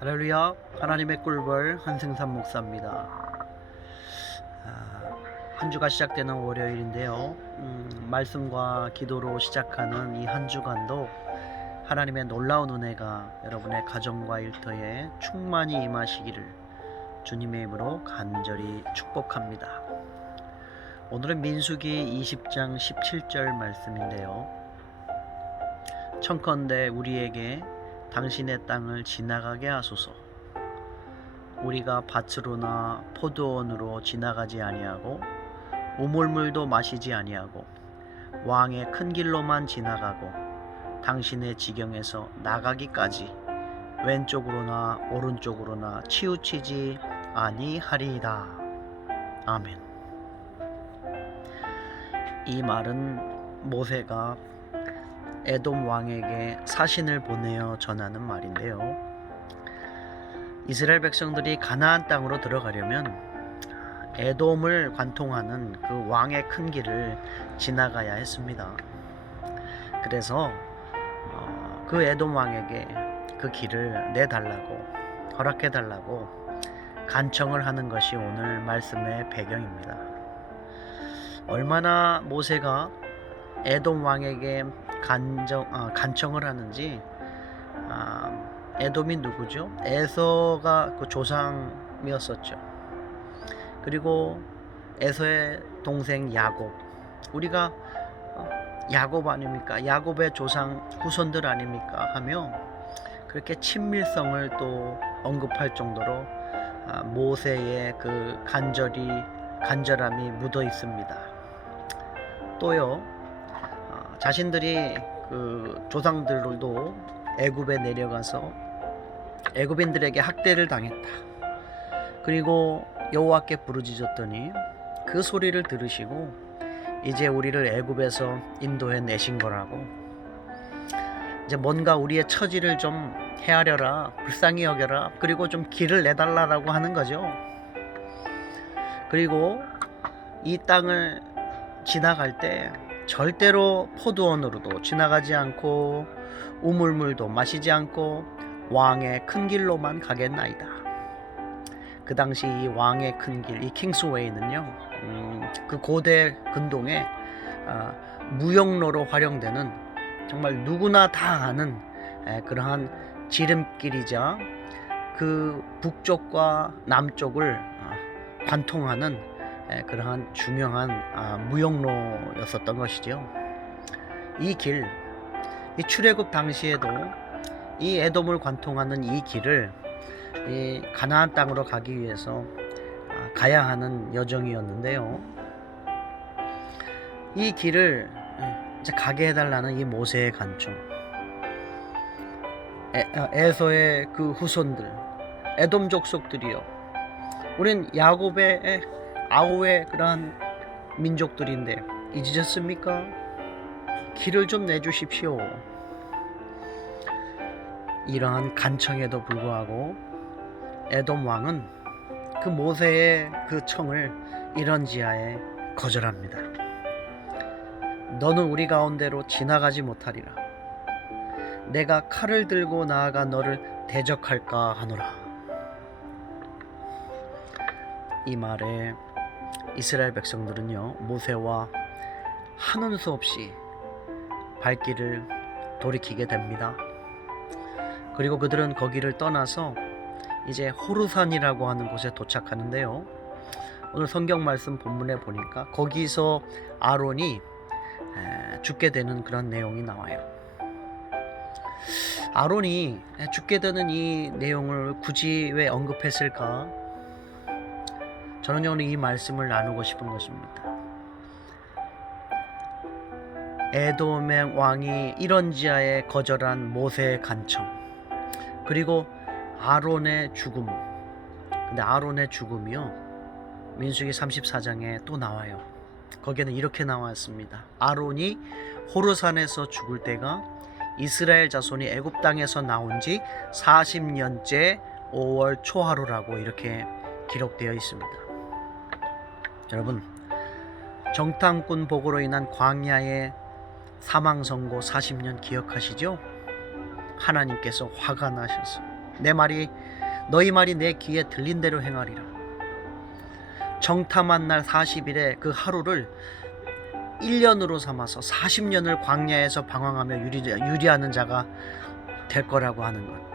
할렐루야 하나님의 꿀벌 한승삼 목사입니다. 아, 한 주가 시작되는 월요일인데요. 음, 말씀과 기도로 시작하는 이 한 주간도 하나님의 놀라운 은혜가 여러분의 가정과 일터에 충만히 임하시기를 주님의 이름으로 간절히 축복합니다. 오늘은 민수기 20장 17절 말씀인데요 청컨대 우리에게 당신의 땅을 지나가게 하소서. 우리가 밭으로나 포도원으로 지나가지 아니하고 우물물도 마시지 아니하고 왕의 큰 길로만 지나가고 당신의 지경에서 나가기까지 왼쪽으로나 오른쪽으로나 치우치지 아니하리이다. 아멘. 이 말은 모세가 에돔 왕에게 사신을 보내어 전하는 말인데요. 이스라엘 백성들이 가나안 땅으로 들어가려면 에돔을 관통하는 그 왕의 큰 길을 지나가야 했습니다. 그래서 어, 그 에돔 왕에게 그 길을 내달라고 허락해 달라고 간청을 하는 것이 오늘 말씀의 배경입니다. 얼마나 모세가 에돔 왕에게 간정, 아, 간청을 하는지 아, 에돔이 누구죠? 에서가 그 조상이었었죠. 그리고 에서의 동생 야곱. 우리가 어, 야곱 아닙니까? 야곱의 조상 후손들 아닙니까? 하며 그렇게 친밀성을 또 언급할 정도로 아, 모세의 그 간절이 간절함이 묻어 있습니다. 또요. 어, 자신들이 그 조상들도 애굽에 내려가서 애굽인들에게 학대를 당했다. 그리고 여호와께 부르짖었더니 그 소리를 들으시고 이제 우리를 애굽에서 인도해 내신 거라고. 이제 뭔가 우리의 처지를 좀 헤아려라, 불쌍히 여겨라, 그리고 좀 길을 내달라라고 하는 거죠. 그리고 이 땅을 지나갈 때 절대로 포도원으로도 지나가지 않고 우물물도 마시지 않고 왕의 큰 길로만 가겠나이다. 그 당시 이 왕의 큰 길, 이 킹스웨이는요, 음, 그 고대 근동에 아, 무역로로 활용되는 정말 누구나 다 아는 에, 그러한 지름길이자 그 북쪽과 남쪽을 아, 관통하는 에, 그러한 중요한 아, 무역로였었던 것이죠. 이 길, 이 출애굽 당시에도 이 에돔을 관통하는 이 길을 이 가나안 땅으로 가기 위해서 아, 가야 하는 여정이었는데요. 이 길을 이제 가게 해달라는 이 모세의 간청, 에, 아, 에서의 그 후손들, 에돔 족속들이요. 우린 야곱의 아우의 그러한 민족들인데 잊으셨습니까? 길을 좀 내주십시오. 이러한 간청에도 불구하고 에돔 왕은 그 모세의 그 청을 이런 지하에 거절합니다. 너는 우리 가운데로 지나가지 못하리라. 내가 칼을 들고 나아가 너를 대적할까 하노라. 이 말에 이스라엘 백성들은요 모세와 한운 수 없이 발길을 돌이키게 됩니다. 그리고 그들은 거기를 떠나서 이제 호르산이라고 하는 곳에 도착하는데요. 오늘 성경 말씀 본문에 보니까 거기서 아론이 죽게 되는 그런 내용이 나와요. 아론이 죽게 되는 이 내용을 굳이 왜 언급했을까? 저는 오늘 이 말씀을 나누고 싶은 것입니다. 에돔의 왕이 이런지하에 거절한 모세의 간청, 그리고 아론의 죽음. 근데 아론의 죽음이요. 민수기 34장에 또 나와요. 거기에는 이렇게 나왔습니다. 아론이 호르산에서 죽을 때가 이스라엘 자손이 애굽 땅에서 나온 지 40년째 5월 초하루라고 이렇게 기록되어 있습니다. 여러분, 정탐꾼 복으로 인한 광야의 사망 선고 40년 기억하시죠? 하나님께서 화가 나셔서 내 말이 너희 말이 내 귀에 들린 대로 행하리라. 정탐한 날 40일에 그 하루를 1년으로 삼아서 40년을 광야에서 방황하며 유리, 유리하는 자가 될 거라고 하는 것.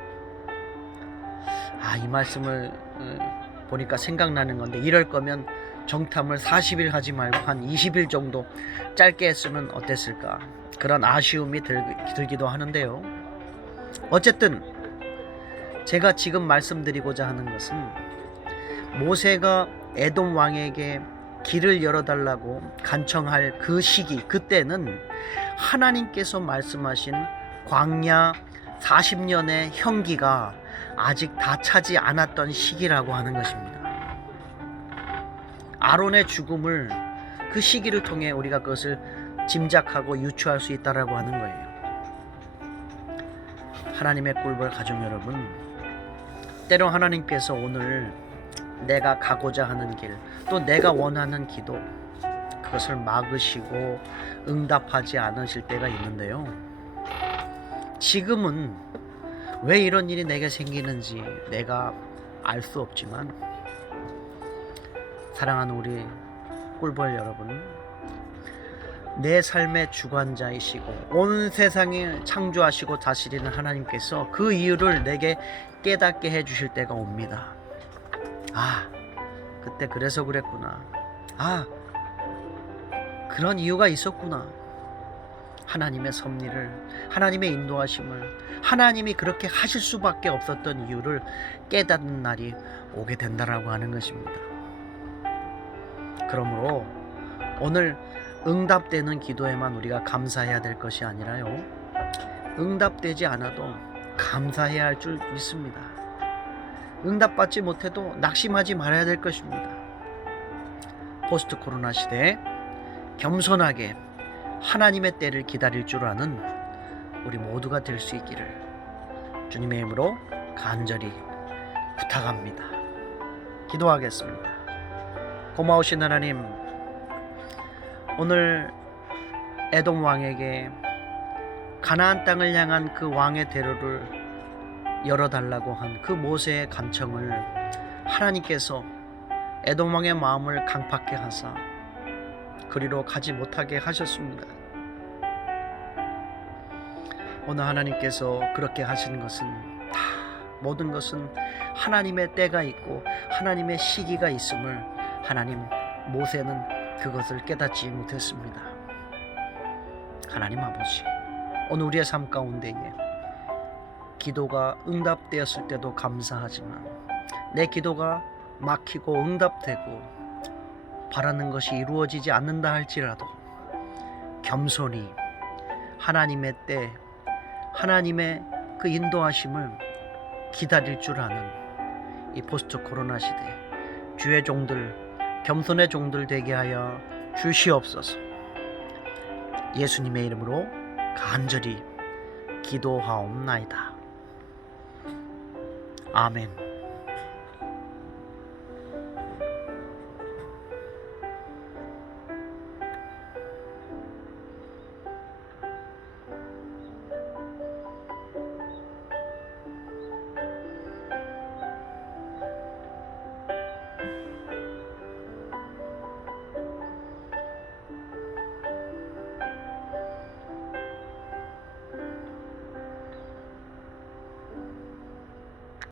아, 이 말씀을 어, 보니까 생각나는 건데 이럴 거면 정탐을 40일 하지 말고 한 20일 정도 짧게 했으면 어땠을까? 그런 아쉬움이 들, 들기도 하는데요. 어쨌든 제가 지금 말씀드리고자 하는 것은 모세가 에돔 왕에게 길을 열어달라고 간청할 그 시기 그때는 하나님께서 말씀하신 광야 40년의 형기가 아직 다 차지 않았던 시기라고 하는 것입니다. 아론의 죽음을 그 시기를 통해 우리가 그것을 짐작하고 유추할 수 있다라고 하는 거예요. 하나님의 꿀벌 가족 여러분, 때로 하나님께서 오늘 내가 가고자 하는 길, 또 내가 원하는 기도, 그것을 막으시고 응답하지 않으실 때가 있는데요. 지금은 왜 이런 일이 내게 생기는지 내가 알 수 없지만, 사랑하는 우리 꿀벌 여러분, 내 삶의 주관자이시고 온 세상을 창조하시고 다스리는 하나님께서 그 이유를 내게 깨닫게 해주실 때가 옵니다. 아, 그때 그래서 그랬구나. 아, 그런 이유가 있었구나. 하나님의 섭리를, 하나님의 인도하심을, 하나님이 그렇게 하실 수밖에 없었던 이유를 깨닫는 날이 오게 된다라고 하는 것입니다. 그러므로 오늘 응답되는 기도에만 우리가 감사해야 될 것이 아니라요. 응답되지 않아도 감사해야 할 줄 믿습니다. 응답받지 못해도 낙심하지 말아야 될 것입니다. 포스트 코로나 시대에 겸손하게 하나님의 때를 기다릴 줄 아는 우리 모두가 될 수 있기를 주님의 이름으로 간절히 부탁합니다. 기도하겠습니다. 고마우신 하나님, 오늘 에돔 왕에게 가나안 땅을 향한 그 왕의 대로를 열어달라고 한 그 모세의 간청을 하나님께서 에돔 왕의 마음을 강팍해 하사 그리로 가지 못하게 하셨습니다. 오늘 하나님께서 그렇게 하신 것은 다 모든 것은 하나님의 때가 있고 하나님의 시기가 있음을 하나님 모세는 그것을 깨닫지 못했습니다. 하나님 아버지, 오늘 우리의 삶 가운데에 기도가 응답되었을 때도 감사하지만 내 기도가 막히고 응답되고 바라는 것이 이루어지지 않는다 할지라도 겸손히 하나님의 때, 하나님의 그 인도하심을 기다릴 줄 아는 이 포스트 코로나 시대 주의 종들, 겸손의 종들 되게 하여 주시옵소서. 예수님의 이름으로 간절히 기도하옵나이다. 아멘.